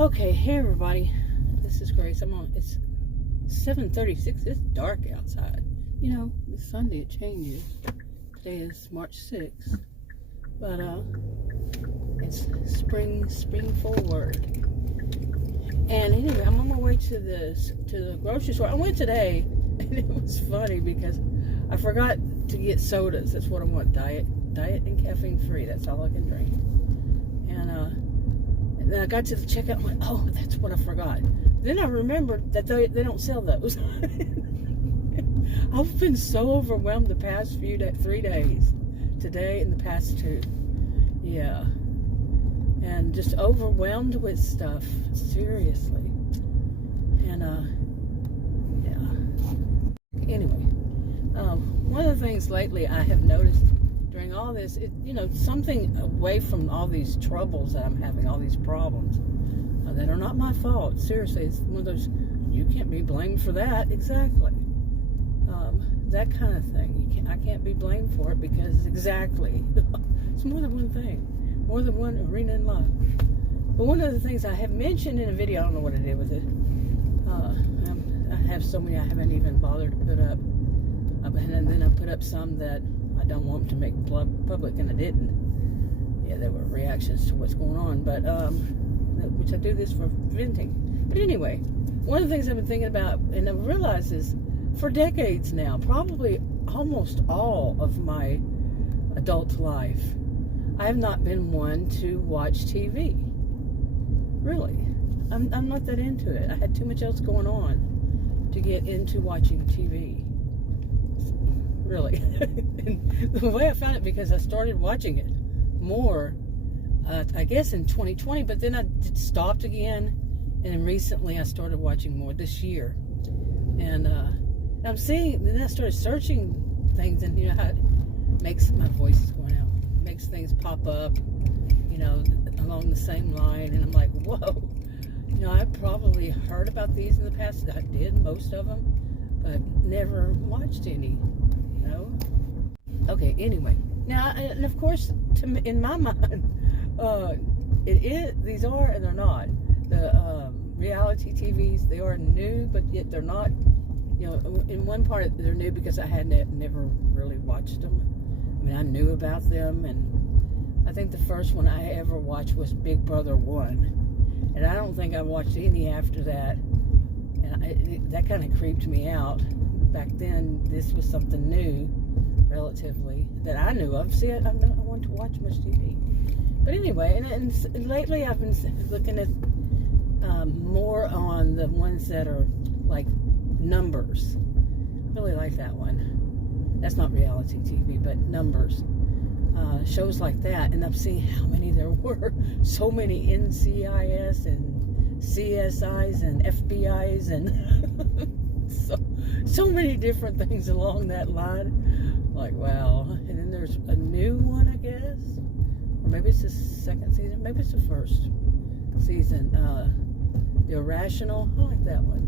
Okay, hey everybody. This is Grace. It's 7:36. It's dark outside. You know, it's Sunday, it changes. Today is March 6th. But it's spring forward. And anyway, I'm on my way to the grocery store. I went today, and it was funny because I forgot to get sodas. That's what I want. Diet and caffeine free. That's all I can drink. And then I got to the checkout and went, oh, that's what I forgot. Then I remembered that they don't sell those. I've been so overwhelmed the past 3 days. Today and the past 2. Yeah. And just overwhelmed with stuff. Seriously. And, yeah. Anyway. One of the things lately I have noticed during all this, something away from all these troubles that I'm having, all these problems that are not my fault. Seriously, it's one of those, you can't be blamed for that. Exactly. That kind of thing. I can't be blamed for it because exactly. It's more than one thing. More than one arena in life. But one of the things I have mentioned in a video, I don't know what I did with it. I have so many I haven't even bothered to put up. And then I put up some that I don't want to make public, and I didn't. Yeah, there were reactions to what's going on, but which I do this for venting. But anyway, one of the things I've been thinking about, and I've realized is, for decades now, probably almost all of my adult life, I have not been one to watch TV. Really, I'm not that into it. I had too much else going on to get into watching TV. Really. And the way I found it, because I started watching it more, I guess in 2020, but then I stopped again, and then recently I started watching more this year. And I'm seeing, then I started searching things, and you know how it makes, my voice is going out, makes things pop up, along the same line, and I'm like, whoa, I probably heard about these in the past. I did, most of them, but never watched any. Okay, anyway. Now, and of course, in my mind, these are and they're not. The reality TVs, they are new, but yet they're not. In one part, they're new because I had never really watched them. I mean, I knew about them, and I think the first one I ever watched was Big Brother 1. And I don't think I watched any after that. And that kind of creeped me out. Back then, this was something new, relatively, that I knew of. See, I want to watch much TV. But anyway, and lately I've been looking at more on the ones that are like numbers. I really like that one. That's not reality TV, but numbers. Shows like that, and I'm seeing how many there were. So many NCIS and CSIs and FBIs and so many different things along that line. Like, wow. And then there's a new one, I guess. Or maybe it's the second season. Maybe it's the first season. The Irrational. I like that one.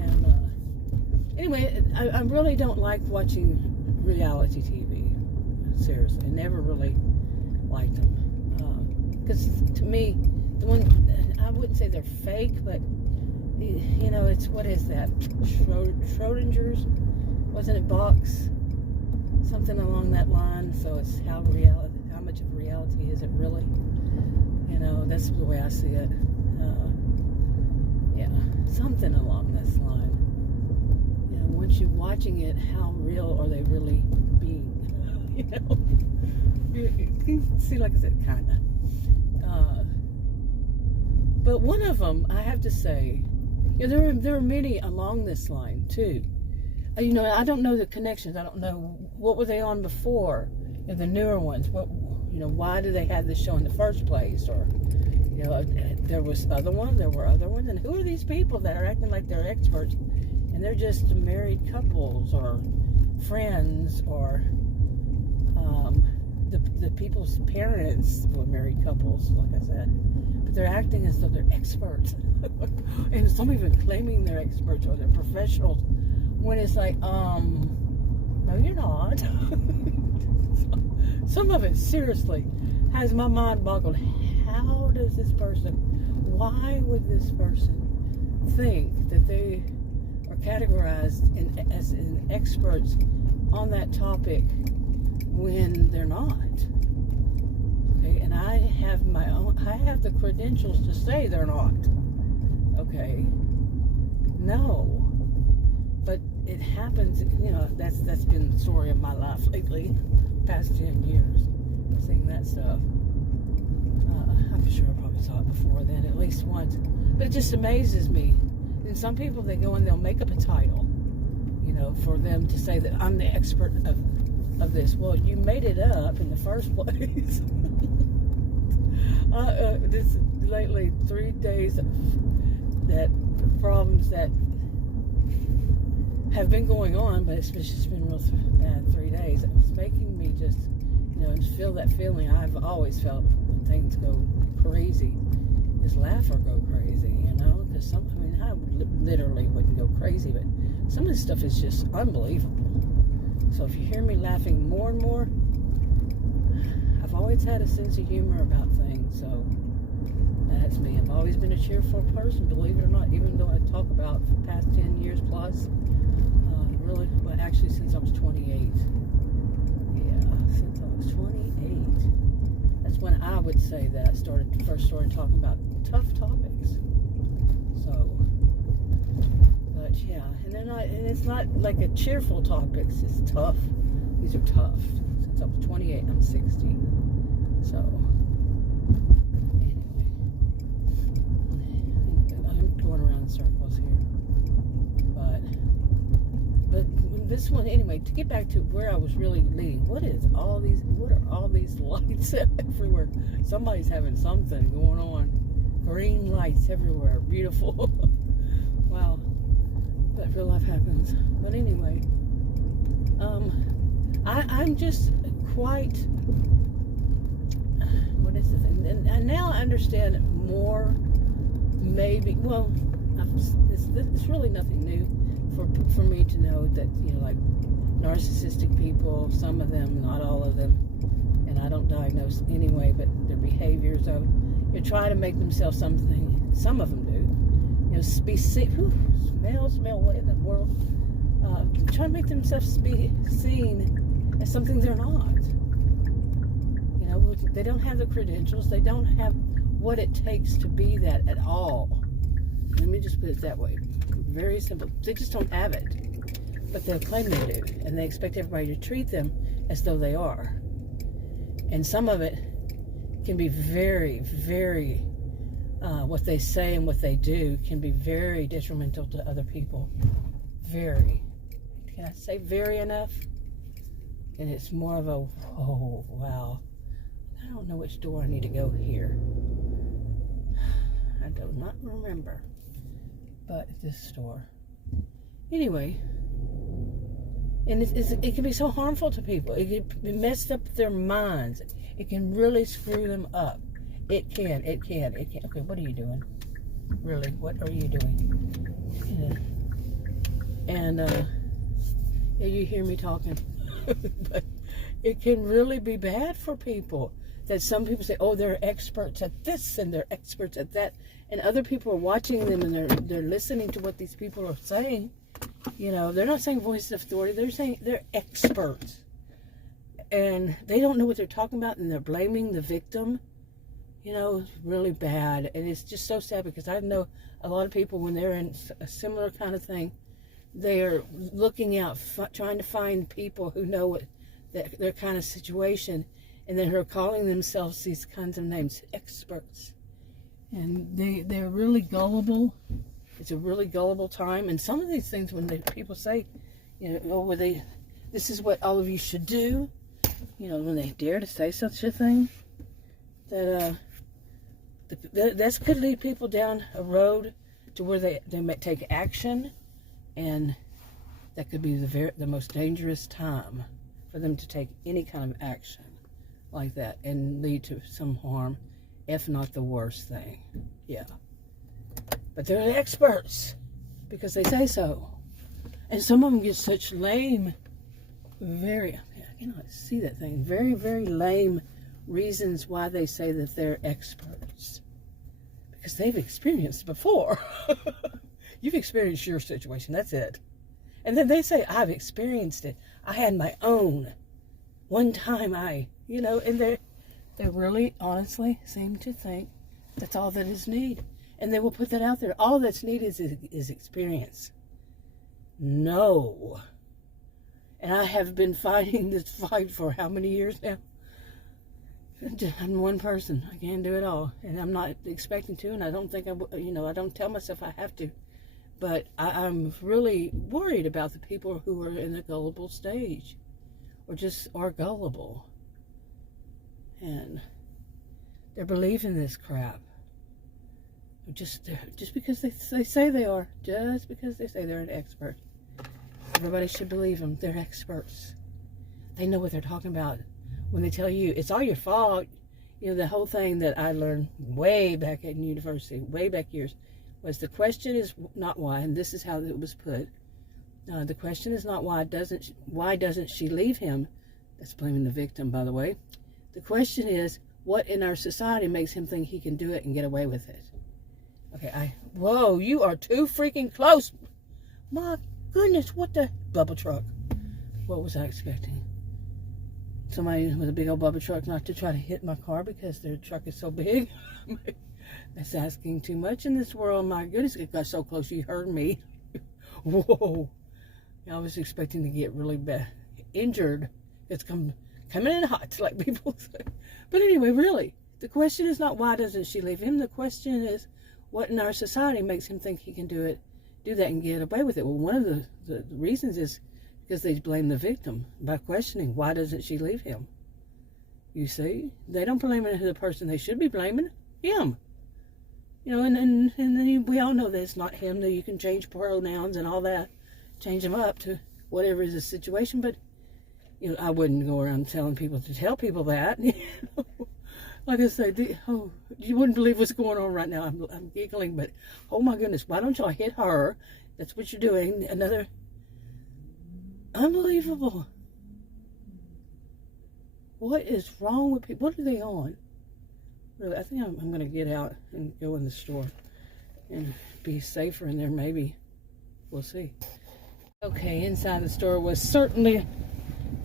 And anyway, I really don't like watching reality TV. Seriously. I never really liked them. Because to me, the one, I wouldn't say they're fake, but it's, what is that? Schrodinger's? Wasn't it box? Something along that line. So it's how much of reality is it really? That's the way I see it. Yeah, something along this line. Once you're watching it, how real are they really being? See, like I said, kind of. But one of them, I have to say, there are many along this line too. I don't know the connections. I don't know what were they on before. The newer ones. What, why do they have this show in the first place? Or, there was other one. There were other ones. And who are these people that are acting like they're experts, and they're just married couples or friends, or the people's parents were married couples, like I said. But they're acting as though they're experts. And some even claiming they're experts or they're professionals, when it's like, no, you're not. Some of it, seriously, has my mind boggled. How how does this person, why would this person think that they are categorized as experts on that topic when they're not? Okay, and I have the credentials to say they're not. Okay, no, but it happens. That's been the story of my life lately, past 10 years, seeing that stuff. I'm sure I probably saw it before then, at least once. But it just amazes me. And some people, they go and they'll make up a title, for them to say that I'm the expert of this. Well, you made it up in the first place. This lately, 3 days of that problems that have been going on, but it's just been real bad 3 days. It was making me just, feel that feeling I've always felt when things go crazy. Just laugh or go crazy, because I literally wouldn't go crazy, but some of this stuff is just unbelievable. So if you hear me laughing more and more, I've always had a sense of humor about things, so that's me. I've always been a cheerful person, believe it or not, even though I talk about the past 10 years plus. Really, well, actually, since I was 28. Yeah, since I was 28. That's when I would say that I first started talking about tough topics. So, but yeah, and it's not like a cheerful topics. It's tough. These are tough. Since I was 28, I'm 60. So, anyway, I'm going around in circles here. But this one, anyway, to get back to where I was really leading, what are all these lights everywhere? Somebody's having something going on. Green lights everywhere. Beautiful. Wow. But real life happens. But anyway, I'm just quite, what is the thing? And now I understand more, maybe, well, it's really nothing new for me to know that, like narcissistic people, some of them, not all of them, and I don't diagnose anyway, but their behaviors of, try to make themselves something, some of them do, be sick, smell, what in the world, try to make themselves be seen as something they're not. They don't have the credentials, they don't have what it takes to be that at all. Let me just put it that way. Very simple. They just don't have it. But they'll claim they do. And they expect everybody to treat them as though they are. And some of it can be very, very, what they say and what they do can be very detrimental to other people. Very. Can I say very enough? And it's more of a, oh, wow. I don't know which door I need to go here. I do not remember. But this store. Anyway, and it can be so harmful to people. It can mess up their minds. It can really screw them up. It can. Okay, what are you doing? Really, what are you doing? Yeah. And, yeah, you hear me talking. But it can really be bad for people. That some people say, oh, they're experts at this and they're experts at that. And other people are watching them and they're listening to what these people are saying. They're not saying voices of authority. They're saying they're experts. And they don't know what they're talking about and they're blaming the victim. Really bad. And it's just so sad because I know a lot of people when they're in a similar kind of thing, they are looking out, trying to find people who know what their kind of situation. And then they're calling themselves these kinds of names, experts. And they're really gullible. It's a really gullible time. And some of these things, when people say, this is what all of you should do, when they dare to say such a thing, that that could lead people down a road to where they may take action, and that could be the most dangerous time for them to take any kind of action like that and lead to some harm, if not the worst thing. Yeah. But they're experts because they say so. And some of them get such lame, I cannot see that thing, very, very lame reasons why they say that they're experts. Because they've experienced before. You've experienced your situation, that's it. And then they say, I've experienced it. I had my own. One time and they really honestly seem to think that's all that is needed. And they will put that out there. All that's needed is experience. No. And I have been fighting this fight for how many years now? I'm one person. I can't do it all. And I'm not expecting to, and I don't think I don't tell myself I have to. But I'm really worried about the people who are in the gullible stage. Or just are gullible. And they're believing this crap. Just because they say they are. Just because they say they're an expert. Everybody should believe them. They're experts. They know what they're talking about. When they tell you, it's all your fault. The whole thing that I learned way back in university, way back years, was the question is not why, and this is how it was put. The question is not why doesn't she leave him? That's blaming the victim, by the way. The question is, what in our society makes him think he can do it and get away with it? Okay, whoa, you are too freaking close. My goodness, what the bubble truck? What was I expecting? Somebody with a big old bubble truck not to try to hit my car because their truck is so big? That's asking too much in this world. My goodness, it got so close you heard me. Whoa. I was expecting to get really bad, injured. It's coming in hot, like people say. But anyway, really, the question is not why doesn't she leave him. The question is, what in our society makes him think he can do that and get away with it? Well, one of the reasons is because they blame the victim by questioning, why doesn't she leave him? You see, they don't blame the person they should be blaming, him. And then we all know that it's not him, that you can change pronouns and all that, change them up to whatever is the situation, but, I wouldn't go around telling people to tell people that. Like I say, you wouldn't believe what's going on right now. I'm giggling, but, oh my goodness, why don't y'all hit her? That's what you're doing. Another, unbelievable. What is wrong with people? What are they on? Really, I think I'm going to get out and go in the store and be safer in there, maybe. We'll see. Okay, inside the store was certainly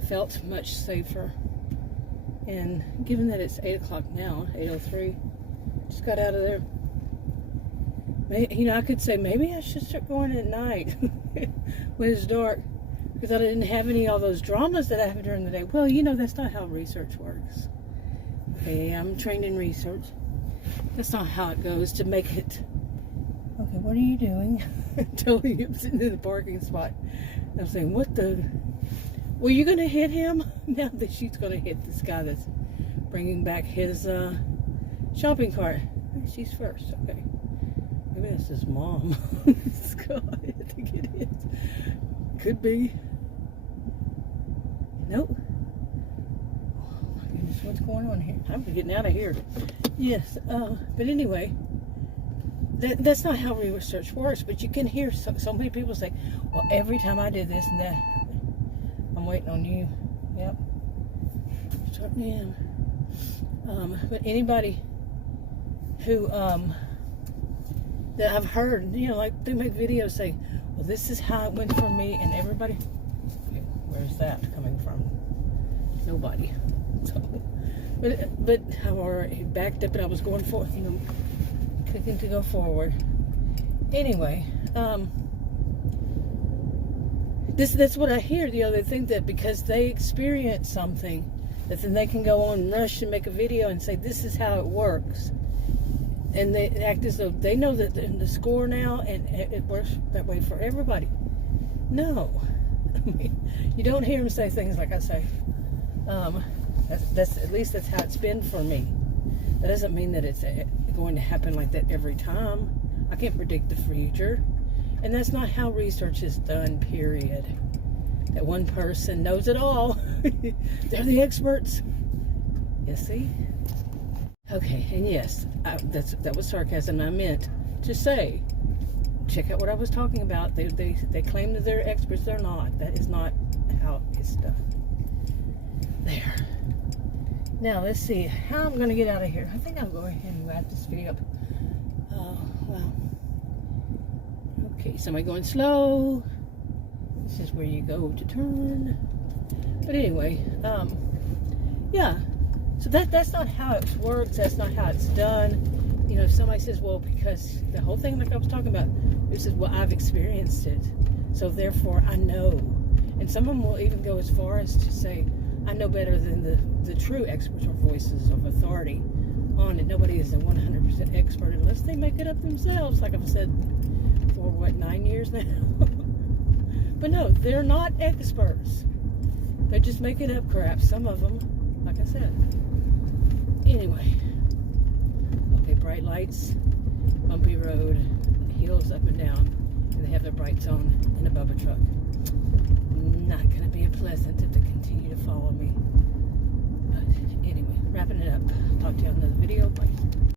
felt much safer. And given that it's 8 o'clock now, 8:03, just got out of there. I could say maybe I should start going at night when it's dark, because I didn't have any of all those dramas that I have during the day. Well, that's not how research works. Okay, I'm trained in research. That's not how it goes to make it. Okay, what are you doing? Totally, I'm sitting in the parking spot. I'm saying, what the? Were you going to hit him? Now that she's going to hit this guy that's bringing back his shopping cart. She's first, okay. Maybe that's his mom. God, I think it is. Could be. Nope. Oh my goodness, what's going on here? I'm getting out of here. Yes, but anyway, that's not how research works, but you can hear so many people say, well, every time I did this and that, I'm waiting on you. Yep. Certainly am. But anybody who, that I've heard, like they make videos saying, well, this is how it went for me, and everybody, where's that coming from? Nobody. So, but I already backed up and I was going forward, clicking to go forward. Anyway, that's what I hear. They think that because they experience something, that then they can go on and rush and make a video and say, this is how it works. And they act as though they know that the score now, and it works that way for everybody. No. I mean, you don't hear them say things like I say. That's at least that's how it's been for me. That doesn't mean that it's going to happen like that every time. I can't predict the future. And that's not how research is done, period. That one person knows it all. They're the experts. You see? Okay, and yes, that was sarcasm. I meant to say, check out what I was talking about. They claim that they're experts. They're not. That is not how it's done. There. Now, let's see how I'm going to get out of here. I think I'm going ahead and wrap this video up. Well. Okay, so am I going slow? This is where you go to turn. But anyway, yeah. So that's not how it works. That's not how it's done. You know, if somebody says, well, because the whole thing like I was talking about, this is what I've experienced it. So therefore, I know. And some of them will even go as far as to say, I know better than the true experts or voices of authority on it. Nobody is a 100% expert unless they make it up themselves, like I've said for, 9 years now? But no, they're not experts. They're just making up crap, some of them, like I said. Anyway. Okay, bright lights, bumpy road, hills up and down, and they have their brights on and above a truck. Not going to be pleasant if they continue to follow me. But anyway, wrapping it up. Talk to you on another video. Bye.